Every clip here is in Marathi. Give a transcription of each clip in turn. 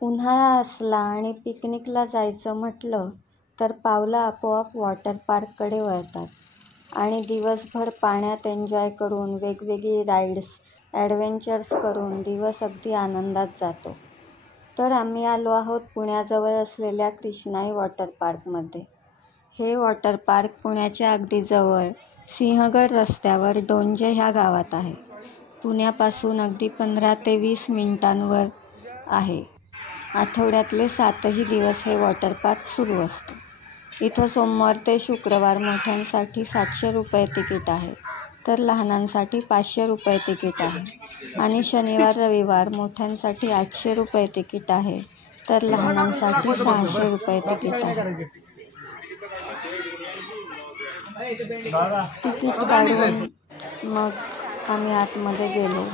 उन्हाळा असला आणि पिकनिकला जायचं म्हटलं तर पावलं आपोआप वॉटर पार्ककडे वळतात आणि दिवसभर पाण्यात एन्जॉय करून वेगवेगळी राईड्स ॲडव्हेंचर्स करून दिवस अगदी आनंदात जातो. तर आम्ही आलो आहोत पुण्याजवळ असलेल्या कृष्णाई वॉटर पार्कमध्ये. हे वॉटर पार्क पुण्याच्या अगदी जवळ सिंहगड रस्त्यावर डोंजे ह्या गावात आहे. पुण्यापासून अगदी 15 ते 20 मिनिटांवर आहे. आठवड्यातले 7ही दिवस हे वॉटर पार्क सुरू असतं. इथं सोमवार ते शुक्रवार मोठ्यांसाठी 700 रुपये तिकीट आहे, तर लहानांसाठी 500 रुपये तिकीट आहे. आणि शनिवार रविवार मोठ्यांसाठी 800 रुपये तिकीट आहे, तर लहानांसाठी 600 रुपये तिकीट आहे. तिकीट काढून मग आम्ही आतमध्ये गेलो.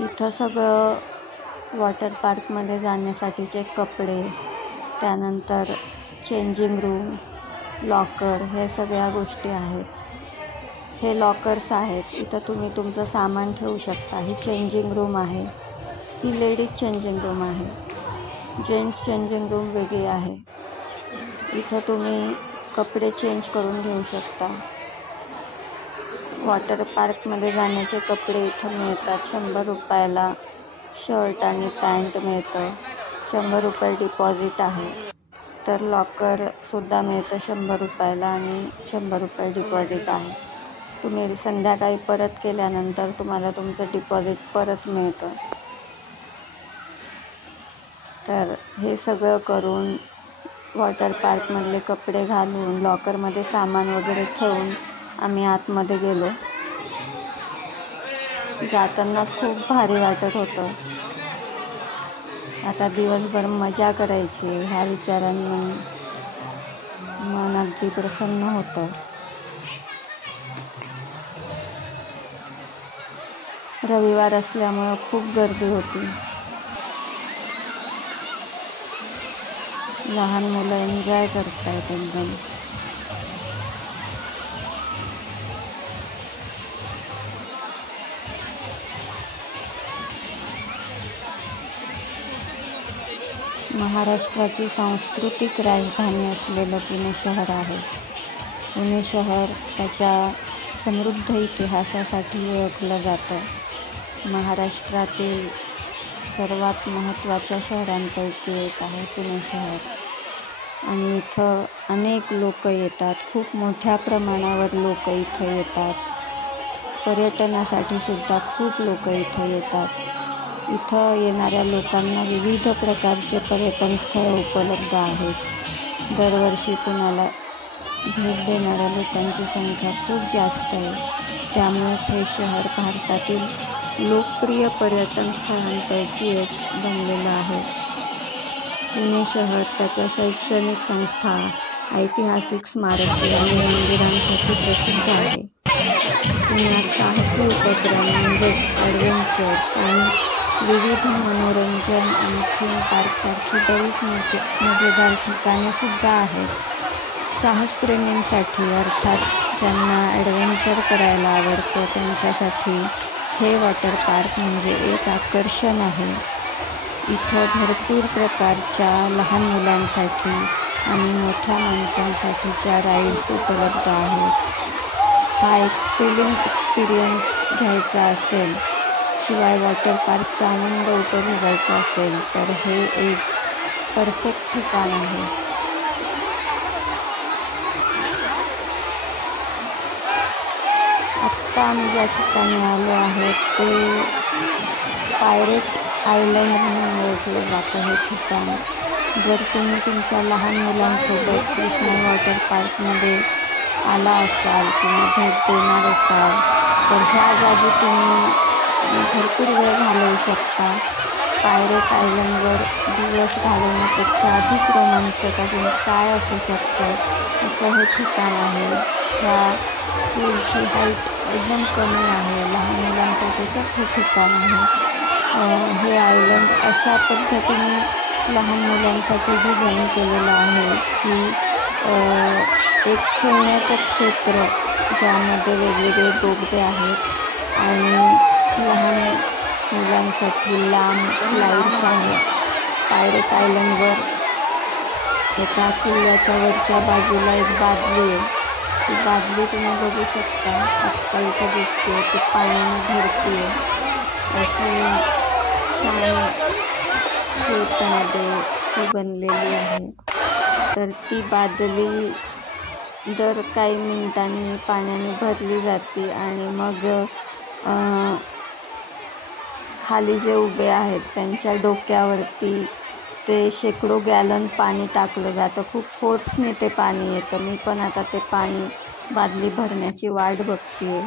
इथं सगळं वॉटर पार्कमध्ये जाण्यासाठीचे कपडे, त्यानंतर चेंजिंग रूम, लॉकर हे सगळ्या गोष्टी आहेत. हे लॉकर्स आहेत. इथं तुम्ही तुमचं सामान ठेवू शकता. ही चेंजिंग रूम आहे. ही लेडीज चेंजिंग रूम आहे. जेंट्स चेंजिंग रूम वेगळी आहे. इथं तुम्ही कपडे चेंज करून घेऊ शकता. वॉटर पार्कमध्ये जाण्याचे कपडे इथं मिळतात. 100 रुपयाला शर्ट आणि पॅन्ट मिळतं. 100 रुपये डिपॉझिट आहे. तर लॉकरसुद्धा मिळतं 100 रुपयाला आणि 100 रुपये डिपॉझिट आहे. तुम्ही संध्याकाळी परत केल्यानंतर तुम्हाला तुमचं डिपॉझिट परत मिळतं. तर हे सगळं करून वॉटर पार्कमधले कपडे घालून लॉकरमध्ये सामान वगैरे ठेवून आम्ही आतमध्ये गेलो. जातानाच खूप भारी वाटत होतं. आता दिवसभर मजा करायची ह्या विचारांनी मन अगदी प्रसन्न होतं. रविवार असल्यामुळं खूप गर्दी होती. लहान मुलं एन्जॉय करतायत एकदम. महाराष्ट्राची सांस्कृतिक राजधानी असलेलं पुणे शहर आहे. पुणे शहर त्याच्या समृद्ध इतिहासासाठी ओळखलं जातं. महाराष्ट्रातील सर्वात महत्त्वाच्या शहरांपैकी एक आहे पुणे शहर. आणि इथं अनेक लोक येतात. खूप मोठ्या प्रमाणावर लोक इथं येतात. पर्यटनासाठी सुद्धा खूप लोक इथं येतात. इथं येणाऱ्या लोकांना विविध प्रकारचे पर्यटन स्थळं उपलब्ध आहेत. दरवर्षी पुण्याला भेट देणाऱ्या लोकांची संख्या खूप जास्त आहे. त्यामुळेच हे शहर भारतातील लोकप्रिय पर्यटन स्थळांपैकी एक बनलेलं आहे. पुणे शहर त्याच्या शैक्षणिक संस्था, ऐतिहासिक स्मारके आणि मंदिरांसाठी प्रसिद्ध आहे. पुण्यात साहसी उपक्रम म्हणजेच ॲडव्हेंचर्स आणि विविध मनोरंजन आणि थीम पार्कसारखी बरीच मजेदार ठिकाणेसुद्धा आहेत. साहसप्रेमींसाठी अर्थात ज्यांना ॲडव्हेंचर करायला आवडतं त्यांच्यासाठी हे वॉटर पार्क म्हणजे एक आकर्षण आहे. इथं भरपूर प्रकारच्या लहान मुलांसाठी आणि मोठ्या माणसांसाठीच्या राईड्स उपलब्ध आहेत. हा एक थ्रिलिंग एक्सपिरियन्स घ्यायचा असेल, शिवाय वॉटर पार्कचा आनंद उपभोगायचा असेल तर हे एक परफेक्ट ठिकाण आहे. आत्ता आम्ही ज्या ठिकाणी आलो आहोत ते पायरेट आयलंड म्हणून ओळखलं जातं हे ठिकाण. जर तुम्ही तुमच्या लहान मुलांसोबत कृष्णाई वॉटर पार्कमध्ये आला असाल किंवा भेट देणार असाल तर ह्या जागी तुम्ही भरपूर वेळ घालवू शकता. पायरेट आयलंडवर दिवस घालवण्यापेक्षा अधिक रोमांचक अजून काय असू शकतं असं हे ठिकाण आहे. ह्या पूलची हाईट एकदम कमी आहे. लहान मुलांसाठीचंच हे ठिकाण आहे. हे आयलंड अशा पद्धतीने लहान मुलांसाठी डिझाईन केलेलं आहे की एक खेळण्याचं क्षेत्र ज्यामध्ये वेगवेगळे बोगदे आहेत आणि लहान मुलांसाठी लांब स्लाईड्स आहेत. पायरेट आयलंडवर एका किल्ल्याच्या वरच्या बाजूला एक बादली आहे. ती बादली तुम्ही बघू शकता, आत्ता इथं दिसते. ती पाण्याने भरती आहे. अशी छान शेतमध्ये ती बनलेली आहे. तर ती बादली दर काही मिनिटांनी पाण्याने भरली जाते आणि मग खाली जे उभे आहेत त्यांच्या डोक्यावरती ते शेकडो गॅलन पाणी टाकलं जातं. खूप फोर्सने ते पाणी येतं. मी पण आता ते पाणी बादली भरण्याची वाट बघते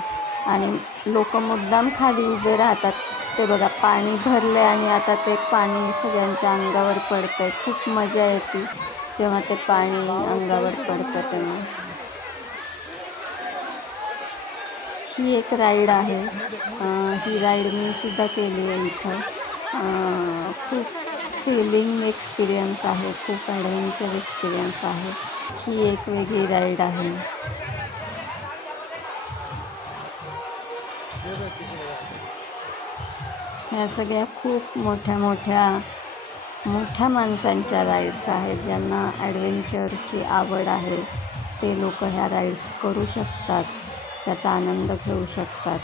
आणि लोक मुद्दाम खाली उभे राहतात. ते बघा पाणी भरले आणि आता ते पाणी सगळ्यांच्या अंगावर पडतंय. खूप मजा येते जेव्हा ते पाणी अंगावर पडतं तेव्हा. ही एक राईड आहे. ही राईड मी सुद्धा केली आहे इथं. खूप थ्रिलिंग एक्सपिरियन्स आहे, खूप ॲडव्हेंचर एक्सपिरियन्स आहे. ही एक वेगळी राईड आहे. ह्या सगळ्या खूप मोठ्या माणसांच्या राईड्स आहेत. ज्यांना ॲडव्हेंचरची आवड आहे ते लोक ह्या राईड्स करू शकतात, त्याचा आनंद घेऊ शकतात.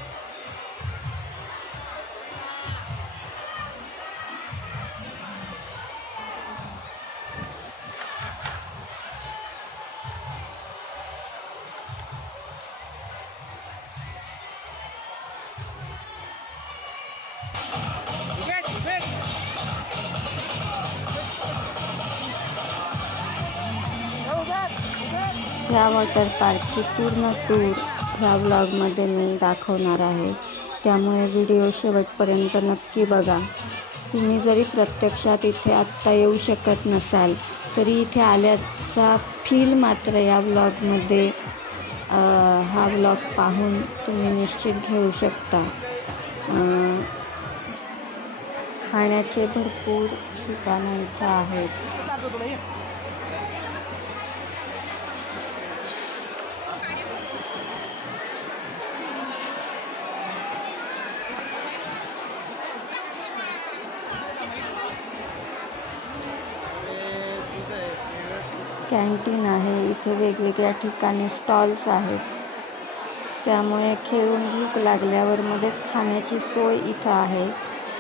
ह्या वॉटर पार्कची पूर्ण टूर ह्या व्लॉगमध्ये मी दाखवणार आहे, त्यामुळे व्हिडिओ शेवटपर्यंत नक्की बघा. तुम्ही जरी प्रत्यक्षात इथे आत्ता येऊ शकत नसाल तरी इथे आल्याचा फील मात्र या व्लॉगमध्ये हा व्लॉग पाहून तुम्ही निश्चित घेऊ शकता. खाण्याचे भरपूर ठिकाणं इथं आहेत. कॅन्टीन आहे. इथे वेगवेगळ्या ठिकाणी स्टॉल्स आहेत, त्यामुळे खेळून भूक लागल्यावर मध्येच खाण्याची सोय इथं आहे.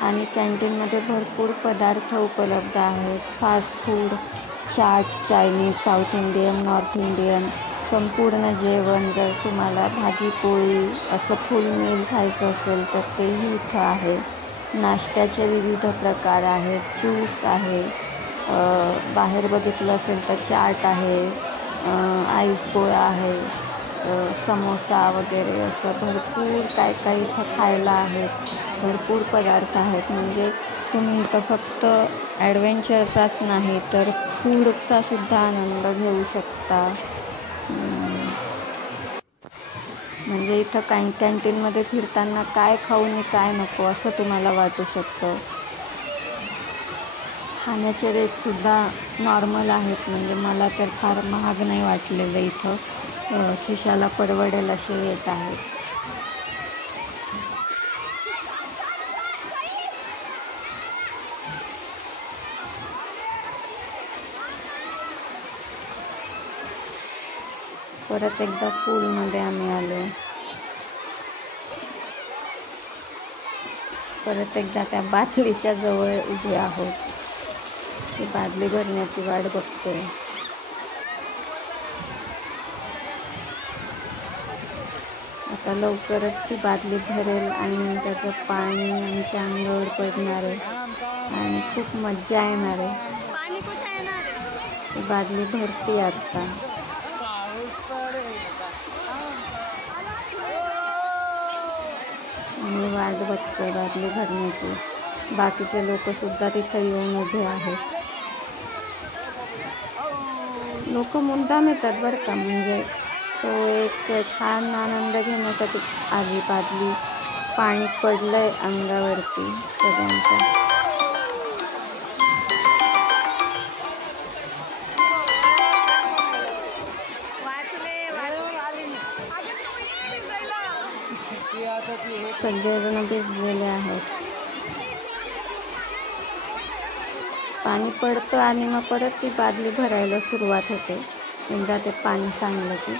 आणि कॅन्टीनमध्ये भरपूर पदार्थ उपलब्ध आहेत. Fast food, chaat, Chinese, south Indian, north Indian संपूर्ण जेवण. जर तुम्हाला भाजी पोळी असं फुल मील खायचं असेल तर तेही इथं आहे. नाश्त्याचे विविध प्रकार आहेत. ज्यूस आहे. बाहेर बघितलं असेल तर चाट आहे, आईस गोळा आहे, समोसा वगैरे असं भरपूर काय इथं खायला आहे. भरपूर पदार्थ आहेत. म्हणजे तुम्ही इथं फक्त ॲडव्हेंचरचाच नाही तर फूडचा सुद्धा आनंद घेऊ शकता. म्हणजे इथं कॅन्टीनमध्ये फिरताना काय खाऊ आणि काय नको असं तुम्हाला वाटू शकतं. खाण्याचे रेटसुद्धा नॉर्मल आहेत. म्हणजे मला तर फार महाग नाही वाटलेलं. इथं खिशाला परवडेल असे रेट आहेत. परत एकदा पूलमध्ये आम्ही आलो. परत एकदा त्या बादलीच्या जवळ उभे आहोत. ती बादली भरण्याची वाट बघतोय. आता लवकरच ती बादली भरेल आणि त्याचं पाणी आमच्या अंगावर पडणार आहे आणि खूप मजा येणार आहे. ती बादली भरती आता. आम्ही वाट बघतोय बादली भरण्याची. बाकीचे लोकसुद्धा तिथं येऊन उभे आहेत. लोक मुद्दाम येतात बरं का. म्हणजे तो एक छान आनंद घेण्यासाठी आली बादली. पाणी पडलंय अंगावरती सगळ्यांच्या. सगळेजण भिजलेले आहेत. पाणी पडतं आणि मग परत ती बादली भरायला सुरुवात होते एकदा ते पाणी सांडलं की.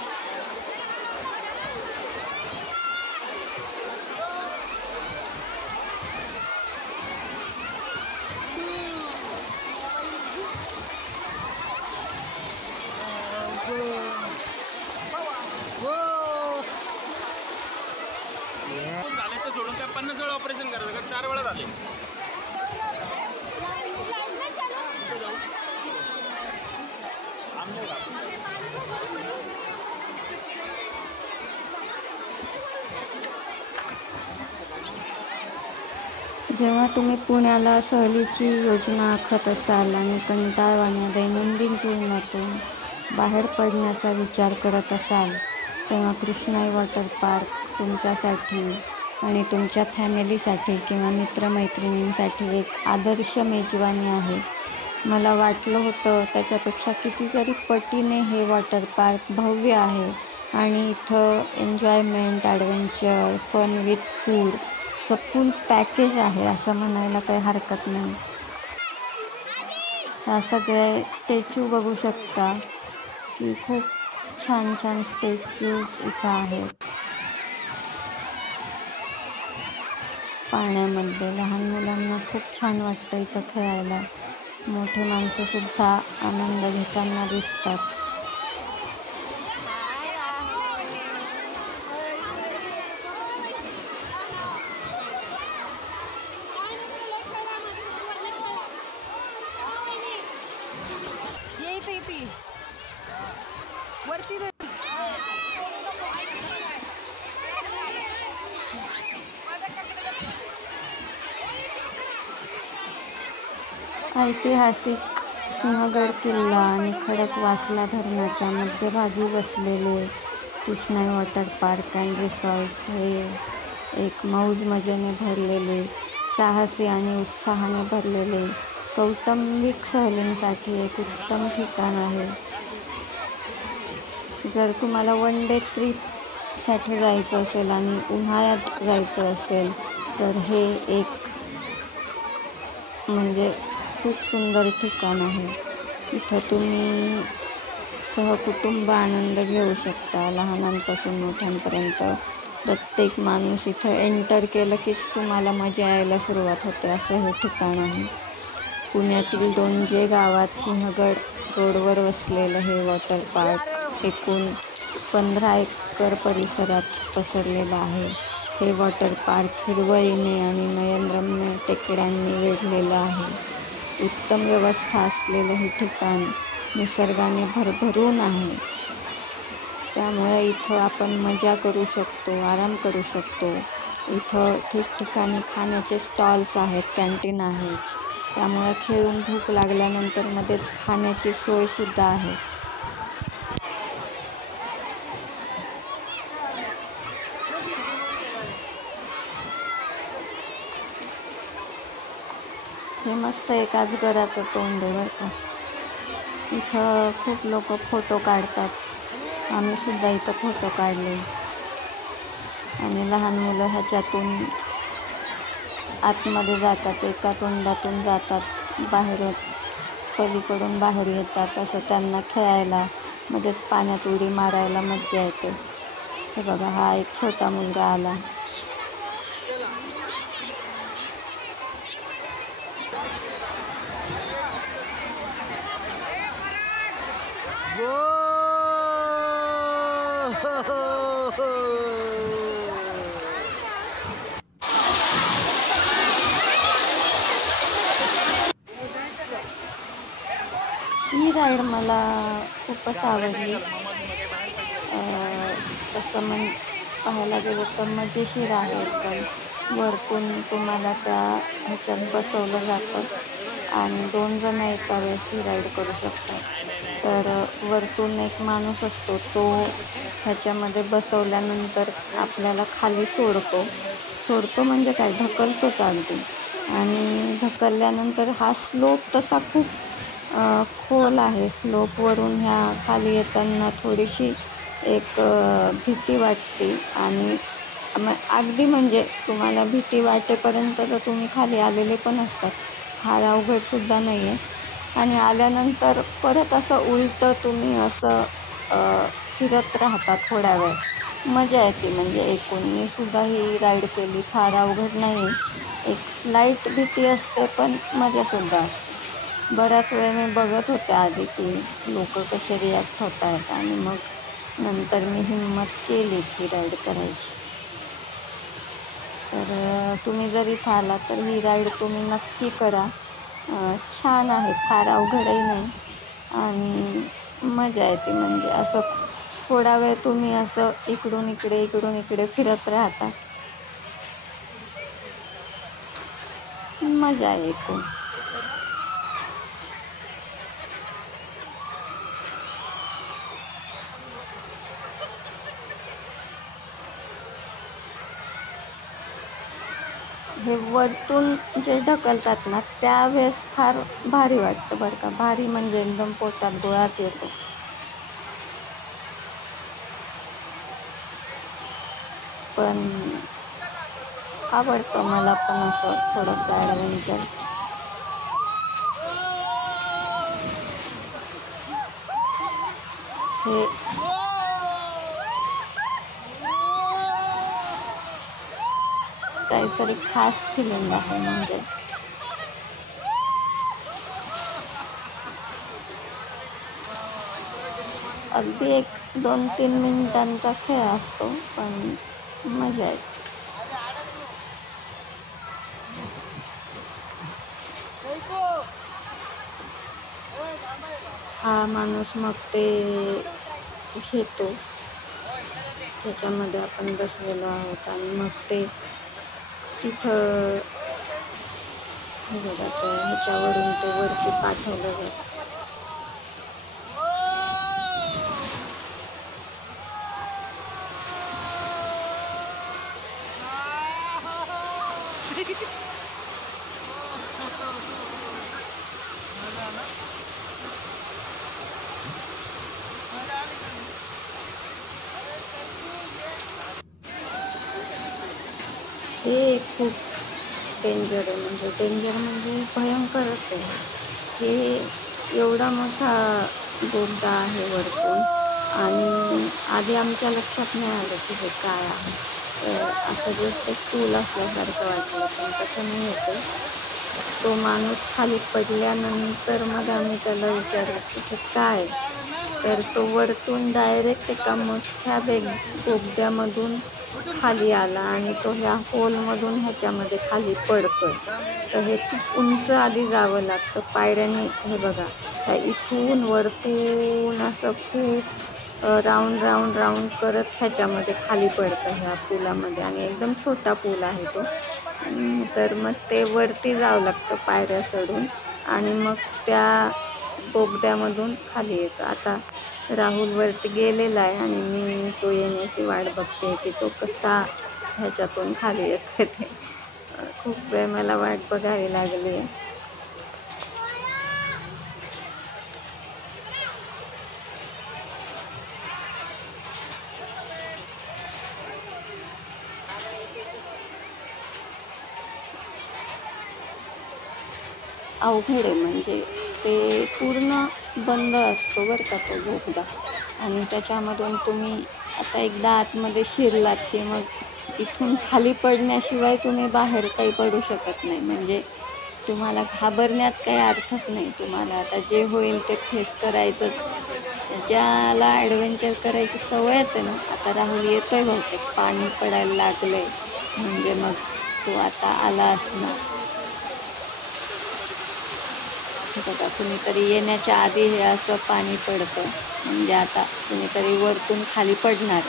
झाले तर सोडून काय 50 वेळा ऑपरेशन करायचं का 4 वेळा झाले. जेव्हा तुम्ही पुण्याला सहलीची योजना आखत असाल आणि कंटाळवाण्या दैनंदिन जीवनातून बाहेर पडण्याचा विचार करत असाल तेव्हा कृष्णाई वॉटर पार्क तुमच्यासाठी आणि तुमच्या फॅमिलीसाठी किंवा मित्रमैत्रिणींसाठी एक आदर्श मेजवानी आहे. मला वाटलं होतं त्याच्यापेक्षा कितीतरी पटीने हे वॉटर पार्क भव्य आहे आणि इथं enjoyment, adventure, fun with food full package आहे असं म्हणायला काही हरकत नाही. ह्या सगळे स्टॅच्यू बघू शकता की खूप छान छान स्टॅच्यूज इथं आहेत. पाण्यामध्ये लहान मुलांना खूप छान वाटतं इथं खेळायला. मोठे माणसंसुद्धा आनंद घेताना दिसतात. वरती ऐतिहासिक सिंहगड किल्ला आणि खडकवासला धरणाच्या मध्यभागी बसलेले Krishnai water park and resort हे एक मौज मजेने भरलेले, साहसी आणि उत्साहाने भरलेले कौटुंबिक सहलींसाठी एक उत्तम ठिकाण आहे. जर तुम्हाला वन डे ट्रिपसाठी जायचं असेल आणि उन्हाळ्यात जायचं असेल तर हे एक म्हणजे खूप सुंदर ठिकाण आहे. इथं तुम्ही सहकुटुंब आनंद घेऊ शकता. लहानांपासून मोठ्यांपर्यंत प्रत्येक माणूस इथं एंटर केलं कीच तुम्हाला मजा यायला सुरुवात होते असं हे ठिकाण आहे. पुण्यातील डोंजे गावात सिंहगड रोडवर वसलेलं हे वॉटर पार्क एकूण 15 एकर परिसरात पसरलेलं आहे. हे वॉटर पार्क हिरवळीने आणि नयनरम्य टेकड्यांनी वेढलेलं आहे. उत्तम व्यवस्था असलेलं हे ठिकाण निसर्गाने भरभरून आहे. त्यामुळे इथं आपण मजा करू शकतो, आराम करू शकतो. इथं ठिकठिकाणी खाण्याचे स्टॉल्स आहेत, कॅन्टीन आहेत. त्यामुळे खेळून भूक लागल्यानंतर मध्येच खाण्याची सोयसुद्धा आहे. हे मस्त एकाच घराचं तोंड आहे बरं का. इथं खूप लोक फोटो काढतात. आम्हीसुद्धा इथं फोटो काढले आणि लहान मुलं ह्याच्यातून आतमध्ये जातात, एका तोंडातून जातात, बाहेर पलीकडून बाहेर येतात. असं त्यांना खेळायला मध्येच पाण्यात उडी मारायला मजा येते. हे बघा, हा एक छोटा मुलगा आला. ही राईड मला खूपच आवडली. तसं पाहायला गेलं तर मजेशीर आहे एकदम. वरतून तुम्हाला त्या ह्याच्यात बसवलं जातं आणि 2 जण एका वेळेस ही राईड करू शकतात. तर वरतून एक माणूस असतो, तो ह्याच्यामध्ये बसवल्यानंतर आपल्याला खाली सोडतो म्हणजे काय, ढकलतोच अगदी. आणि ढकलल्यानंतर हा स्लोप तसा खूप खोल आहे. स्लोपवरून ह्या खाली येताना थोडीशी एक भीती वाटते आणि अगदी म्हणजे तुम्हाला भीती वाटेपर्यंत तर तुम्ही खाली आलेले पण असतात. फार अवघडसुद्धा नाही आहे. आणि आल्यानंतर परत असं उलटं तुम्ही असं फिरत राहता थोड्या वेळ. मजा येते म्हणजे एकूण. मी सुद्धा ही राईड केली, फार अवघड नाही. एक स्लाईट भीती असते पण मजासुद्धा असते. बराच वेळ मी बघत होते आधी की लोक कसे रिॲक्ट होत आहेत आणि मग नंतर मी हिंमत केलीच ही राईड करायची. तर तुम्ही जर इथं आलात तर ही राईड तुम्ही नक्की करा. छान आहे, फार अवघडही नाही आणि मजा येते. म्हणजे असं थोडा वेळ तुम्ही असं इकडून इकडे फिरत राहता. मजा येते. हे वरतून जे ढकलतात ना त्यावेळेस फार भारी वाटतं बरं का. भारी म्हणजे एकदम पोटात गोळाच येतो. पण आवडतं मला पण असं थोडंसं ॲडव्हेंचर. हे काहीतरी खास फिलिंग आहे. म्हणजे अगदी 1-2-3 मिनिटांचा खेळ असतो पण मजा येते. हा माणूस मग ते घेतो, त्याच्यामध्ये आपण बसलेलो आहोत आणि मग ते तिथं हे बघा ते ह्याच्यावरून ते वरती पाठवलं जातं. हे खूप डेंजर आहे. म्हणजे भयंकरच आहे. हे एवढा मोठा बोगदा आहे वरतून आणि आधी आमच्या लक्षात नाही आलं की हे काय आहे. तर असं जस्ट एक पूल असल्यासारखं वाटलं पण तसं नाही होतं. तो माणूस खाली पडल्यानंतर मग आम्ही त्याला विचारलं की हे काय. तर तो वरतून डायरेक्ट एका मोठ्या बोगद्यामधून खाली आला आणि तो ह्या होलमधून ह्याच्यामध्ये खाली पडतोय. तर हे खूप उंच आधी जावं लागतं पायऱ्यांनी. हे बघा ह्या इथून वरतून असं खूप राऊंड करत ह्याच्यामध्ये खाली पडतं ह्या पुलामध्ये आणि एकदम छोटा पूल आहे तो. तर मग ते वरती जावं लागतं पायऱ्या चढून आणि मग त्या बोगद्यामधून खाली येतं. आता राहुल वरती गेलेला आहे आणि मी तो येण्याची वाट बघते की तो कसा ह्याच्यातून खाली येतो ते. खूप वेळ मला वाट बघावी लागली आहे. अवघड आहे. म्हणजे ते पूर्ण बंद असतो बरं का तो बोगदा आणि त्याच्यामधून तुम्ही आता एकदा आतमध्ये शिरलात की मग इथून खाली पडण्याशिवाय तुम्ही बाहेर काही पडू शकत नाही. म्हणजे तुम्हाला घाबरण्यात काही अर्थच नाही. तुम्हाला आता जे होईल ते फेस करायचंच. ज्याला ॲडव्हेंचर करायची सवयच आहे ना. आता राहुल येतोय बहुतेक, पाणी पडायला लागलंय म्हणजे मग तो आता आला असणार. बघा कुणीतरी येण्याच्या आधी हे असं पाणी पडतं म्हणजे आता कुणीतरी वरतून खाली पडणार.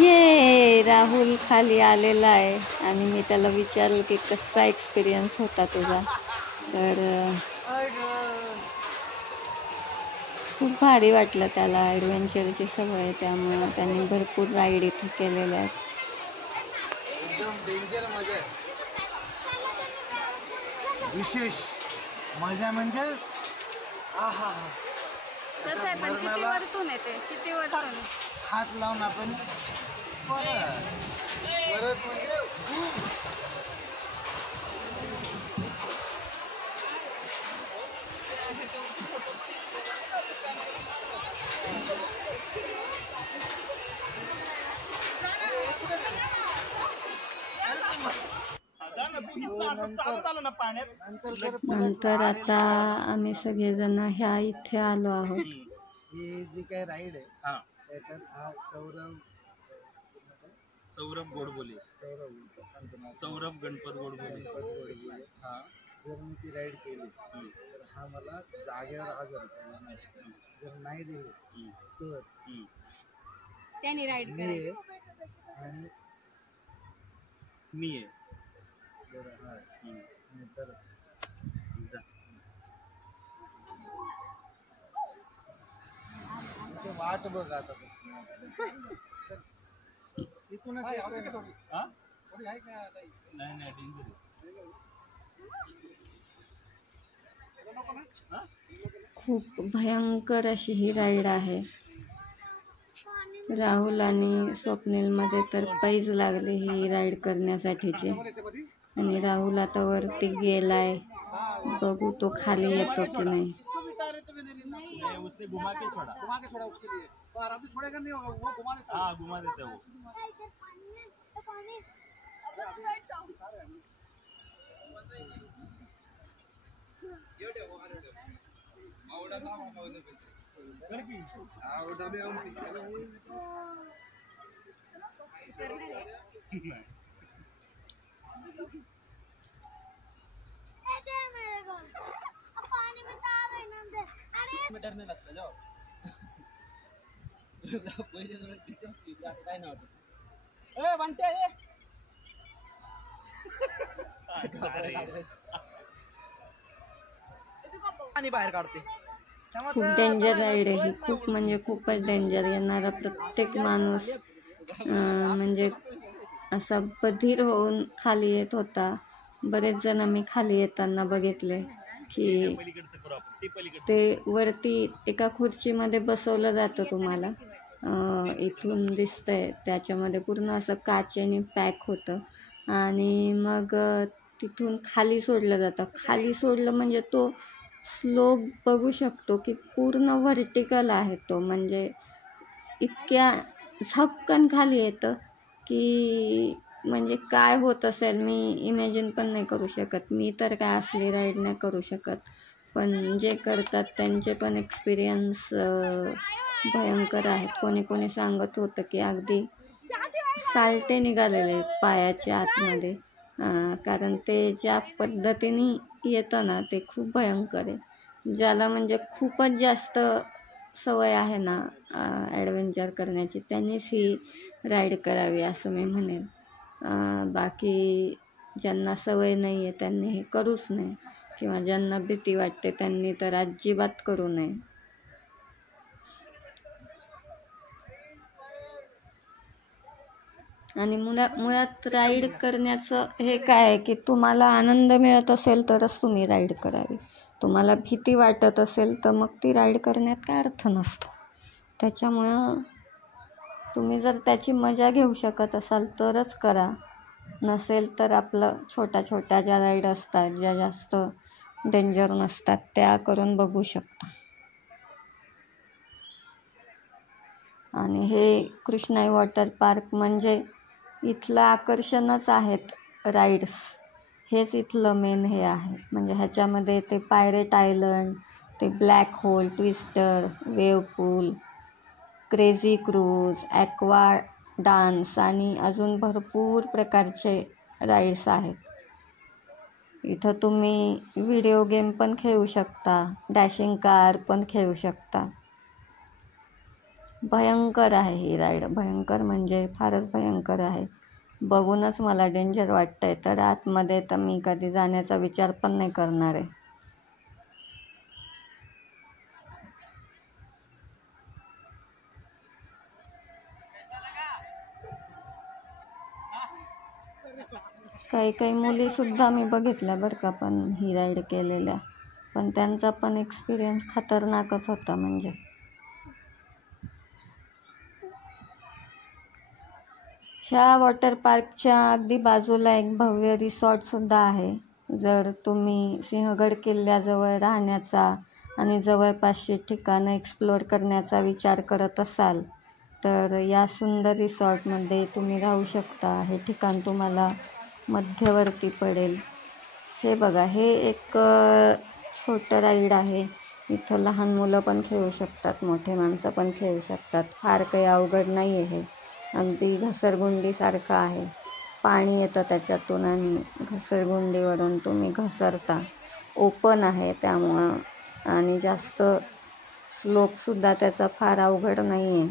ये राहुल खाली आलेला आहे आणि मी त्याला विचारलं की कसा एक्सपिरियन्स होता तुझा. तर खूप भारी वाटलं त्याला. ॲडव्हेंचरची सवय आहे त्यामुळं त्यांनी भरपूर राईड इथे केलेल्या आहेत. एकदम डेंजर मजा आहे. विशेष मजा म्हणजे आहा. कसं आहे पण किती वरतून येते, किती वरतून हात लावून आपण परत म्हणजे चालू ना पाण्यात नंतर नंतर आता आम्ही सगळेजण ह्या इथे आलो आहोत. ही जी काही राईड आहे हा त्याच्यात हा सौरभ गोडबोले त्यांचं नाव सौरभ गणपत गोडबोले हा जर मी ती राईड केली तर हा मला जागेवर 1000 रुपये देणार. जर नाही दिले तर त्यांनी राईड मी आहे आणि मी आहे बरं हा नाही तर जा. ते वाट बघ आता इथूनच हा? नाही नाही डेंजर खूप भयंकर अशी ही राईड आहे. राहुल आणि स्वप्नीलमध्ये तर पैज लागली ही राईड करण्यासाठीची. आणि राहुल आता वरती गेलाय, बघू तो खाली येतो की नाही. उसने घुमा के छोड़ा उसके लिए तो आराम से छोड़ेगा नहीं होगा वो घुमा देता हाँ घुमा देते हैं वो मीटर नहीं लगता जाओ काय नव्हतं ए बनते आणि बाहेर काढते. खूप डेंजर राईड आहे ही, खूप म्हणजे खूपच डेंजर. येणारा प्रत्येक माणूस म्हणजे असा बधीर होऊन खाली येत होता. बरेच जण मी खाली येताना बघितले की ते वरती एका खुर्चीमध्ये बसवलं जातं तुम्हाला. इथून दिसतंय त्याच्यामध्ये पूर्ण असं काचेने पॅक होतं आणि मग तिथून खाली सोडलं जातं. खाली सोडलं म्हणजे तो स्लोप बघू शकतो की पूर्ण व्हर्टिकल आहे तो, म्हणजे इतक्या झपकन खाली येतं की म्हणजे काय होत असेल मी इमॅजिन पण नाही करू शकत. मी तर काय असली राईड नाही करू शकत, पण जे करतात त्यांचे पण एक्सपिरियन्स भयंकर आहेत. कोणी कोणी सांगत होतं की अगदी सालटे निघालेले पायाच्या आतमध्ये, कारण ते ज्या पद्धतीने येतं ना ते खूप भयंकर आहे. ज्याला म्हणजे खूपच जास्त सवय आहे ना ॲडव्हेंचर करण्याची त्यांनीच ही राईड करावी असं मी म्हणेन. बाकी ज्यांना सवय नाही आहे त्यांनी हे करूच नाही, किंवा ज्यांना भीती वाटते त्यांनी तर अजिबात करू नये. आणि मुळात राईड करण्याचं हे काय आहे की तुम्हाला आनंद मिळत असेल तरच तुम्ही राईड करावी. तुम्हाला भीती वाटत असेल तर मग ती राईड करण्यात काय अर्थ नसतो. त्याच्यामुळं तुम्ही जर त्याची मजा घेऊ शकत असाल तरच करा, नसेल तर आपलं छोट्या ज्या राईड असतात ज्या जास्त डेंजर नसतात त्या करून बघू शकता. आणि हे कृष्णाई वॉटर पार्क म्हणजे इथलं आकर्षणच आहेत राईड्स. हेच इथलं मेन हे आहे. म्हणजे ह्याच्यामध्ये ते पायरेट आयलंड, ते ब्लॅक होल, ट्विस्टर, वेव पूल, क्रेझी क्रूज, ॲक्वा डान्स आणि अजून भरपूर प्रकारचे राईड्स आहेत. इथं तुम्ही व्हिडिओ गेम पण खेळू शकता, डॅशिंग कार पण खेळू शकता. भयंकर आहे ही राईड, भयंकर म्हणजे फारच भयंकर आहे. बघूनच मला डेंजर वाटतंय, तर आतमध्ये तर मी कधी जाण्याचा विचार पण नाही करणार आहे. काही मुलीसुद्धा मी बघितल्या बरं का पण ही राईड केलेल्या, पण त्यांचा पण एक्सपिरियन्स खतरनाकच होता. म्हणजे ह्या वॉटर पार्कच्या अगदी बाजूला एक भव्य रिसॉर्टसुद्धा आहे. जर तुम्ही सिंहगड किल्ल्याजवळ राहण्याचा आणि जवळपासची ठिकाणं एक्सप्लोअर करण्याचा विचार करत असाल तर या सुंदर रिसॉर्टमध्ये तुम्ही राहू शकता. हे ठिकाण तुम्हाला मध्यवर्ती पडेल. हे बघा, हे एक छोटं राईड आहे. इथं लहान मुलं पण खेळू शकतात, मोठे माणसं पण खेळू शकतात. फार काही अवघड नाही आहे. हे अगदी घसरगुंडीसारखं आहे. पाणी येतं त्याच्यातून आणि घसरगुंडीवरून तुम्ही घसरता. ओपन आहे त्यामुळं, आणि जास्त स्लोपसुद्धा त्याचा फार अवघड नाही आहे.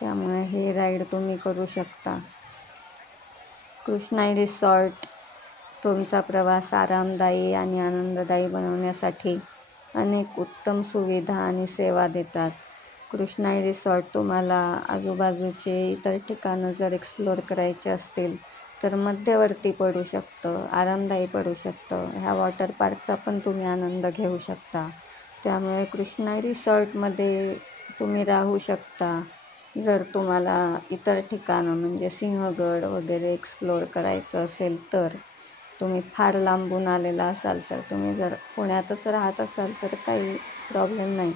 त्यामुळे हे राईड तुम्ही करू शकता. कृष्णाई रिसॉर्ट तुमचा प्रवास आरामदायी आणि आनंददायी बनवण्यासाठी अनेक उत्तम सुविधा आणि सेवा देतात. कृष्णाई रिसॉर्ट तुम्हाला आजूबाजूचे इतर ठिकाणं जर एक्सप्लोअर करायचे असतील तर मध्यवर्ती पडू शकतं, आरामदायी पडू शकतं. ह्या वॉटर पार्कचा पण तुम्ही आनंद घेऊ शकता. त्यामुळे कृष्णाई रिसॉर्टमध्ये तुम्ही राहू शकता. जर तुम्हाला इतर ठिकाणं म्हणजे सिंहगड वगैरे एक्सप्लोअर करायचं असेल तर, तुम्ही फार लांबून आलेला असाल तर, तुम्ही जर पुण्यातच राहत असाल तर काही प्रॉब्लेम नाही.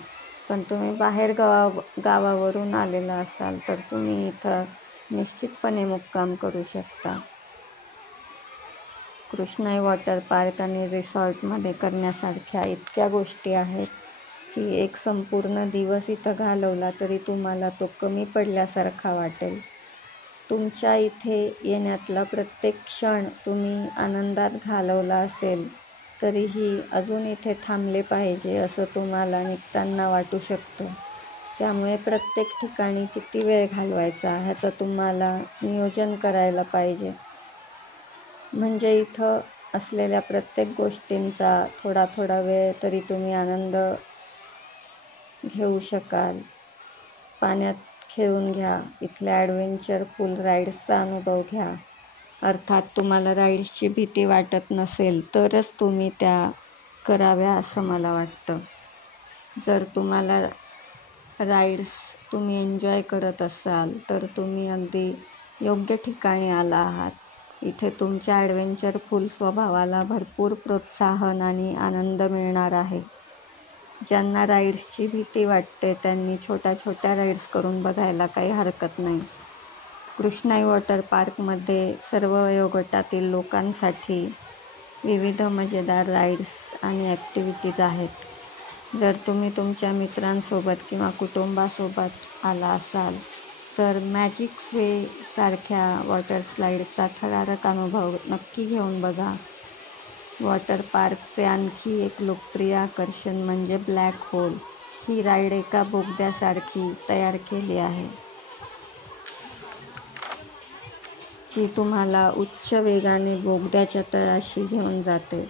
पण तुम्ही बाहेर गावावरून आलेला असाल तर तुम्ही इथं निश्चितपणे मुक्काम करू शकता. कृष्णाई वॉटर पार्क आणि रिसॉर्टमध्ये करण्यासारख्या इतक्या गोष्टी आहेत की एक संपूर्ण दिवस इथं घालवला तरी तुम्हाला तो कमी पडल्यासारखा वाटेल. तुमच्या इथे येण्यातला प्रत्येक क्षण तुम्ही आनंदात घालवला असेल तरीही अजून इथे थांबले पाहिजे असं तुम्हाला निघताना वाटू शकतं. त्यामुळे प्रत्येक ठिकाणी किती वेळ घालवायचा ह्याचं तुम्हाला नियोजन करायला पाहिजे. म्हणजे इथं असलेल्या प्रत्येक गोष्टींचा थोडा थोडा वेळ तरी तुम्ही आनंद घेऊ शकाल. पाण्यात खेळून घ्या, इथल्या ॲडव्हेंचरफुल राईड्सचा अनुभव घ्या. अर्थात तुम्हाला राईड्सची भीती वाटत नसेल तरच तुम्ही त्या कराव्या असं मला वाटतं. जर तुम्हाला राईड्स तुम्ही एन्जॉय करत असाल तर तुम्ही अगदी योग्य ठिकाणी आला आहात. इथे तुमच्या ॲडव्हेंचरफुल स्वभावाला भरपूर प्रोत्साहन आणि आनंद मिळणार आहे. ज्यांना राईड्सची भीती वाटते त्यांनी छोट्या छोट्या राईड्स करून बघायला काही हरकत नाही. कृष्णाई वॉटर पार्कमध्ये सर्व वयोगटातील लोकांसाठी विविध मजेदार राईड्स आणि ॲक्टिव्हिटीज आहेत. जर तुम्ही तुमच्या मित्रांसोबत किंवा कुटुंबासोबत आला असाल तर मॅजिक वे सारख्या वॉटर स्लाईडचा थरारक अनुभव नक्की घेऊन बघा. वॉटर पार्कचे आणखी एक लोकप्रिय आकर्षण म्हणजे ब्लॅक होल. ही राईड एका बोगद्यासारखी तयार केली आहे जी तुम्हाला उच्च वेगाने बोगद्याच्या तळाशी घेऊन जाते.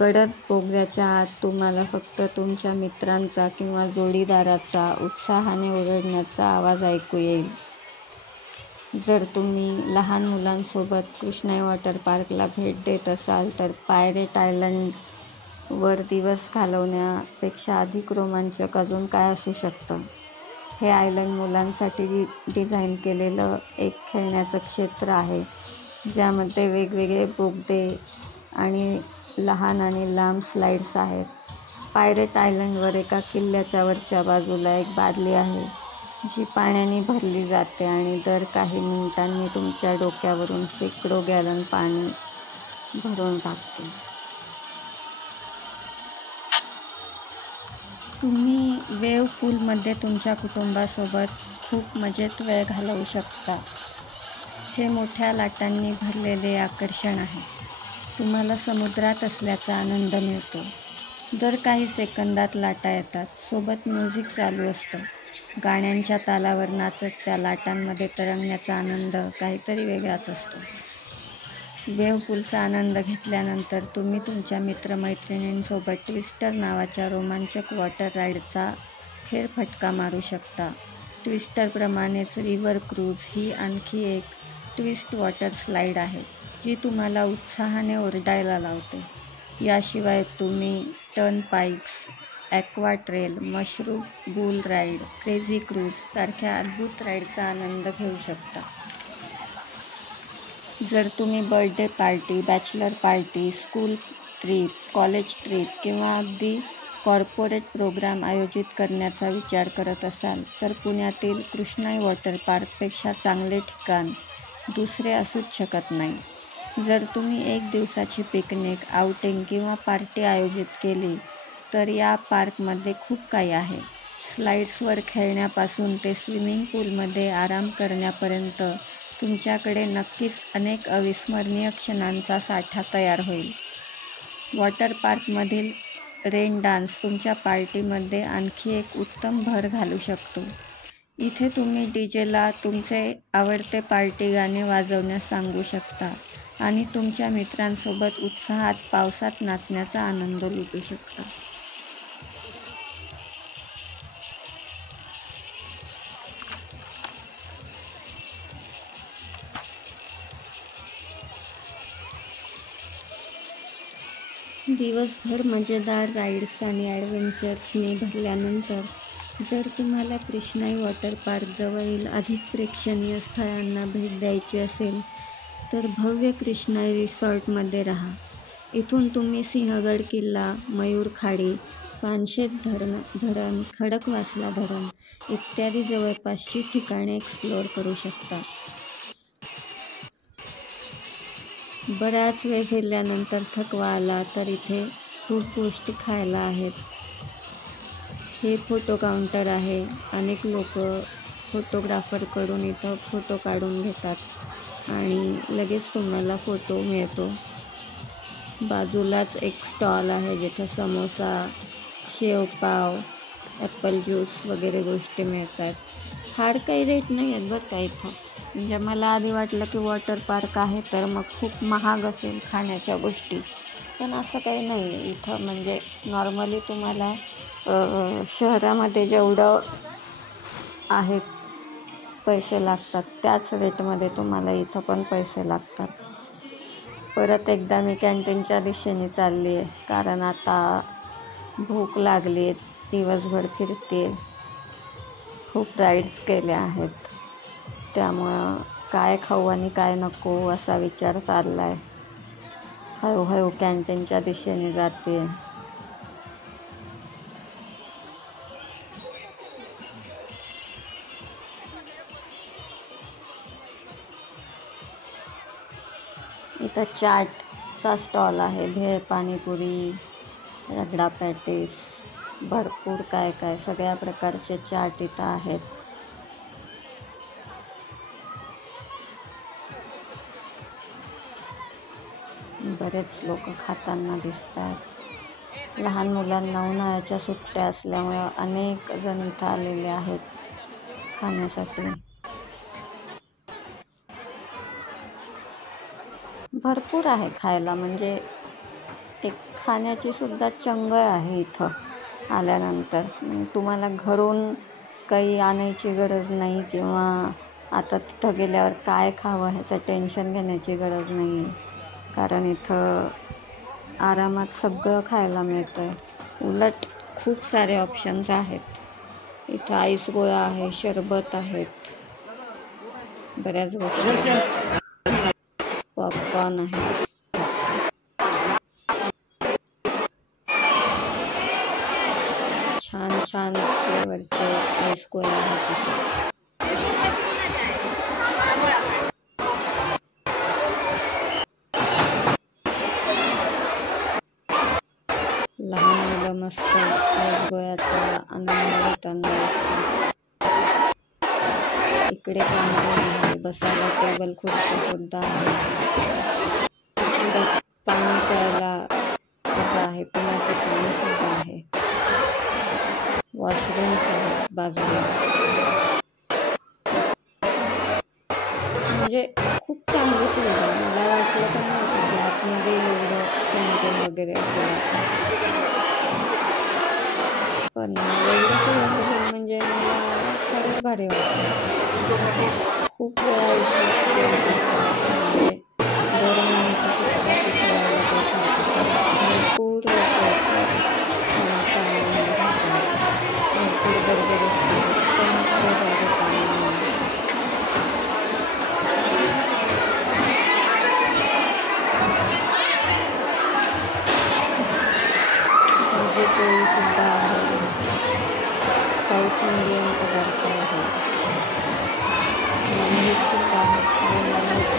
गडद बोगद्याच्या आत तुम्हाला फक्त तुमच्या मित्रांचा किंवा जोडीदाराचा उत्साहाने ओरडण्याचा आवाज ऐकू येईल. जर तुम्ही लहान मुलांसोबत कृष्णाई वॉटर पार्कला भेट देत असाल तर पायरेट आयलंडवर दिवस घालवण्यापेक्षा अधिक रोमांचक अजून काय असू शकतं. हे आयलंड मुलांसाठी डिझाईन केलेलं एक खेळण्याचं क्षेत्र आहे ज्यामध्ये वेगवेगळे बोगदे आणि लहान आणि लांब स्लाईड्स आहेत. पायरेट आयलंडवर एका किल्ल्याच्या वरच्या बाजूला एक बादली आहे जी पाण्याने भरली जाते आणि दर काही मिनिटांनी तुमच्या डोक्यावरून शेकडो गॅलन पाणी भरून टाकते. तुम्ही वेव्ह पूलमध्ये तुमच्या कुटुंबासोबत खूप मजेत वेळ घालवू शकता. हे मोठ्या लाटांनी भरलेले आकर्षण आहे. तुम्हाला समुद्रात असल्याचा आनंद मिळतो. दर काही सेकंदात लाटा येतात. सोबत म्युझिक चालू असतं. गाण्यांच्या तालावर नाचत त्या लाटांमध्ये तरंगण्याचा आनंद काहीतरी वेगळाच असतो. वेव्ह पूलचा आनंद घेतल्यानंतर तुम्ही तुमच्या मित्रमैत्रिणींसोबत ट्विस्टर नावाच्या रोमांचक वॉटर राईडचा फेरफटका मारू शकता. ट्विस्टरप्रमाणेच रिव्हर क्रूज ही आणखी एक ट्विस्ट वॉटर स्लाईड आहे जी तुम्हाला उत्साहाने ओरडायला लावते. याशिवाय तुम्ही turnpikes, aqua trail, mushroom bull ride, crazy cruise सारख्या अद्भुत राईडचा आनंद घेऊ शकता. जर तुम्ही birthday party, bachelor party, school trip, college trip किंवा अगदी कॉर्पोरेट प्रोग्राम आयोजित करण्याचा विचार करत असाल तर पुण्यातील कृष्णाई वॉटर पार्कपेक्षा चांगले ठिकाण दुसरे असूच शकत नाही. जर तुम्ही 1 दिवसाची पिकनिक, आउटिंग किंवा पार्टी आयोजित केली तर या पार्कमध्ये खूप काही आहे. स्लाईड्सवर खेळण्यापासून ते स्विमिंग पूलमध्ये आराम करण्यापर्यंत तुमच्याकडे नक्कीच अनेक अविस्मरणीय क्षणांचा साठा तयार होईल. वॉटर पार्कमधील रेन डान्स तुमच्या पार्टीमध्ये आणखी एक उत्तम भर घालू शकतो. इथे तुम्ही डीजेला तुमचे आवडते पार्टी गाणे वाजवण्यास सांगू शकता आणि तुमच्या मित्रांसोबत उत्साहात पावसात नाचण्याचा आनंद लुटू शकता. दिवसभर मजेदार राईड्स आणि ॲडव्हेंचर्सने भरल्यानंतर जर तुम्हाला कृष्णाई वॉटर पार्क जवळील अधिक प्रेक्षणीय स्थळांना भेट द्यायची असेल तर भव्य कृष्णाई रिसॉर्टमध्ये राहा. इथून तुम्ही सिंहगड किल्ला, मयूर खाडी, पानशेत धरण, खडकवासला धरण इत्यादी जवळपासची ठिकाणे एक्सप्लोअर करू शकता. बराच वेळ फिरल्यानंतर थकवा आला तर इथे खूप गोष्टी खायला आहेत. हे फोटो काउंटर आहे. अनेक लोक फोटोग्राफरकडून इथं फोटो काढून घेतात आणि लगेच तुम्हाला फोटो मिळतो. बाजूलाच एक स्टॉल आहे जिथं समोसा, शेवपाव, ॲपल ज्यूस वगैरे गोष्टी मिळतात. फार काही रेट नाही आहेत बरं का इथं. म्हणजे मला आधी वाटलं की वॉटर पार्क आहे तर मग खूप महाग असेल खाण्याच्या गोष्टी, पण असं काही नाही आहे इथं. म्हणजे नॉर्मली तुम्हाला शहरामध्ये जेवढं आहे पैसे लागतात त्याच रेटमध्ये तुम्हाला इथं पण पैसे लागतात. परत एकदा मी कॅन्टीनच्या दिशेने चालली आहे कारण आता भूक लागली आहे. दिवसभर फिरते, खूप राईड्स केल्या आहेत, त्यामुळं काय खाऊ आणि काय नको असा विचार चालला आहे. हळूहळू कॅन्टीनच्या दिशेने जाते. इथं चाटचा स्टॉल आहे. भेळ, पाणीपुरी, रगडा पॅटीस, भरपूर काय काय सगळ्या प्रकारचे चाट इथं आहेत. बरेच लोक खाताना दिसतात. लहान मुलांना उन्हाळ्याच्या सुट्ट्या असल्यामुळे अनेक जण इथं आलेले आहेत खाण्यासाठी. भरपूर आहे खायला. म्हणजे एक खाण्याची सुद्धा चंगळ आहे इथं आल्यानंतर. तुम्हाला घरून काही आणायची गरज नाही किंवा आता तिथं गेल्यावर काय खावं ह्याचं टेन्शन घेण्याची गरज नाही आहे, कारण इथं आरामात सगळं खायला मिळतं. उलट खूप सारे ऑप्शन्स आहेत इथं. आईस गोळा आहे, शरबत आहेत, बऱ्याच गोष्टी, पॉपकॉर्न आहे. छान छान फ्लेवरचे आईस गोळा आहेत तिथे. लहान मुलं मस्त आईस गोळ्याचा आनंद घेताना दिसतात. इकडे कॅन्टीन आहे, बसायला टेबल खुर्ची सुद्धा आहे. इकडे पाणी प्यायला सुद्धा आहे, पिण्याचं पाणी सुद्धा आहे. वॉशरूम्स आहेत बाजूला. म्हणजे खूप चांगली सुविधा आहे. मला वाटलं पण नव्हतं की आतमध्ये एवढं कॅन्टीन वगैरे असेल, पण एवढं सुविधा म्हणजे मला खरंच भारी वाटलं. खूप वेळा म्हणजे दर महिन्याची सुद्धा तिथे यायला भरपूर भरपूर बरोबर पोळी सुद्धा आहे. साऊथ इंडियन पदार्थ आहे. नॉनव्हेज सुद्धा आहे.